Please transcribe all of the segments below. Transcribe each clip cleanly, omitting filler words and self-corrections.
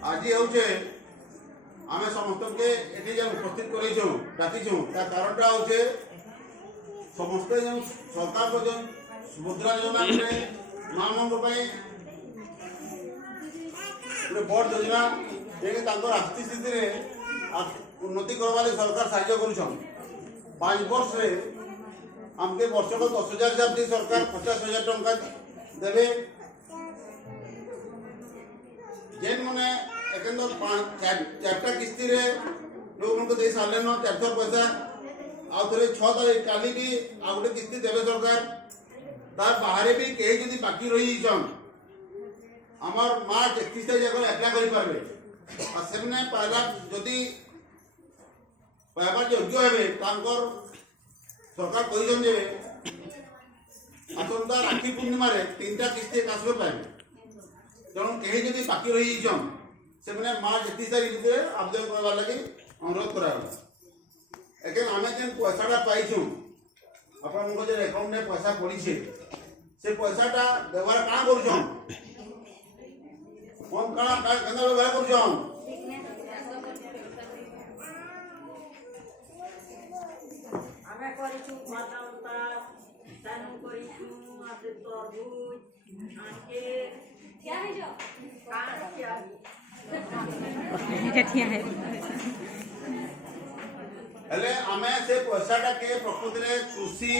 आज हूँ आम समस्त के ये उपस्थित कर डाकीचु तार कारणटा हूँ समस्ते जो सरकार को जो मुद्रा योजना गोटे बड़ योजना ये आर्थिक स्थिति उन्नति करवा सरकार साहाय्य कर 5 वर्ष आमके वर्ष को 10,000 हिसाब से सरकार 50,000 टंका देवे जेन मैंने चार्टा किस्ती लोग दे सारे 400 पैसा आउ थे 6 तारीख काली भी आ गए किस्ती देवे सरकार तार बाहर भी कहीं जब बाकी रही आमर मार्च 31 तारीख एप्लाय करेंगे से पहला जदि पाइबार योग्य हे सरकार कही आसंता राखी पूर्णिम 3टा किस्ती एकासरे पाइबे तेणु कहीं जब बाकी रही से मार्च 31 तारीख भितर आवेदन करवा लगे अनुरोध कराला एके आम जेन पैसाटा पाइछुं अपन जो अकाउंट में पैसा पड़ी से पैसाटा व्यवहार कहाँ करूँ कौन क्या व्यवहार करूँ हेले आमे से पैसाटा के प्रकृति में कृषि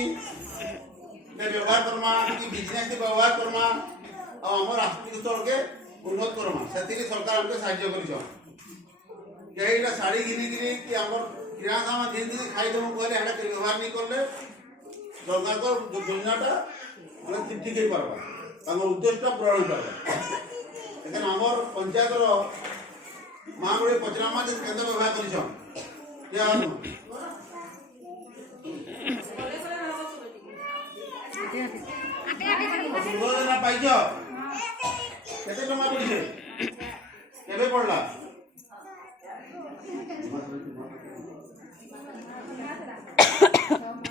में व्यवहार करमा कि बिजनेस में व्यवहार करमा और हमर आर्थिक स्तर के उन्नत करमा से सरकार हमके साहाय्य कर कईटा शाड़ी घिनिकी कि हमर किराना सामान धीरे धीरे खाई देव कहले हेटा के व्यवहार नहीं करले सरकार को जो योजनाटा मतलब ठीक हो पार्बा उद्देश्य पूरा हो पार्बा लेकिन हमर पंचायत माँ गुड़े पचरामा केन्द्र व्यवहार कर पाइज केते टका पड़े केबे पड़ला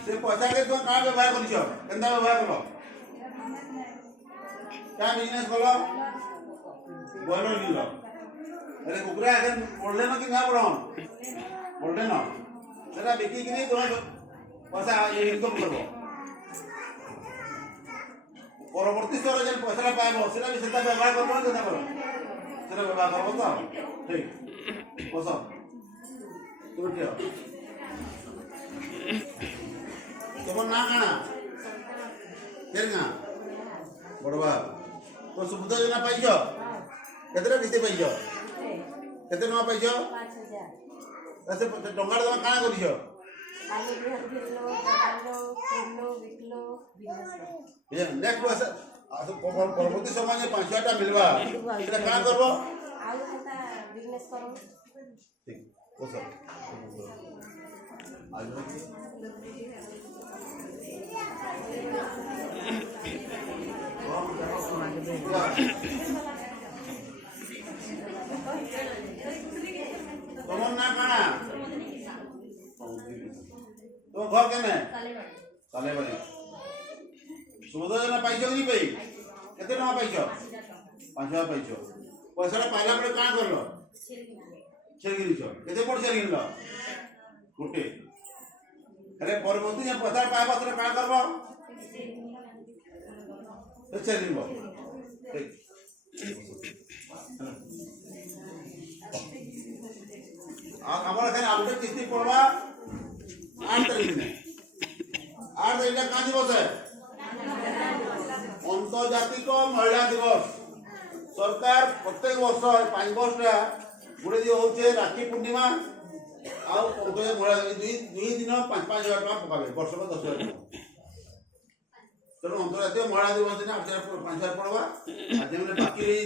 से पैसा के तुम कहाँ व्यवहार कर केन्दा व्यवहार कल क्या बिजनेस कल बॉयलर किन अरे कुकुरा पड़ले न कि ना पड़े न से बिकी तुम पैसा इनकम कर परवर्ती स्तर जो पैसा पाइब से व्यवहार कर व्यवहार कर तो ठीक बस तुम तुम ना काना ना बड़वा तो सुविधा योजना पाइज केतटा किस्ती पाइज केते टका पाइज 5,000 टंका तुम काना कर नेक्स्ट वर्ष परवर्ती समय 5,000 मिलवा सेटा काना करबो बिजनेस करो ठीक बस तुम ना काना तुम घर केने काले बाड़ी सुविधा योजना पाइछ कि नहीं पाई केते टका पाइछ 5,000 पाइछ पैसा पाइला बेले काना करलो छेल गिरिछ केते पड़ छेल गिरलो गोटे अरे परवर्ती जे पैसा पाइबा से काना करबो तो छेल गिरबो ठीक আমার এখানে আপডেট কিস্তি পড়বা 8 তারিখ দিনে 8 তারিখ কাজ দিবস আন্তর্জাতিক মহিলা দিবস सरकार प्रत्येक वर्ष 5 वर्षटा गुड़े जो होचे राखी पूर्णिमा आ महिला दुई दिन 5,000 टका पकाबे वर्ष को 10,000 टका तेणु अंतर्जातीय महिला दिवस दिन 5,000 पड़वा आज मैंने बाकी रही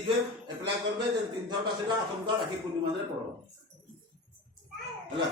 एप्लाय करबे 300टा से आसंता राखी पूर्णिमा पड़वा है।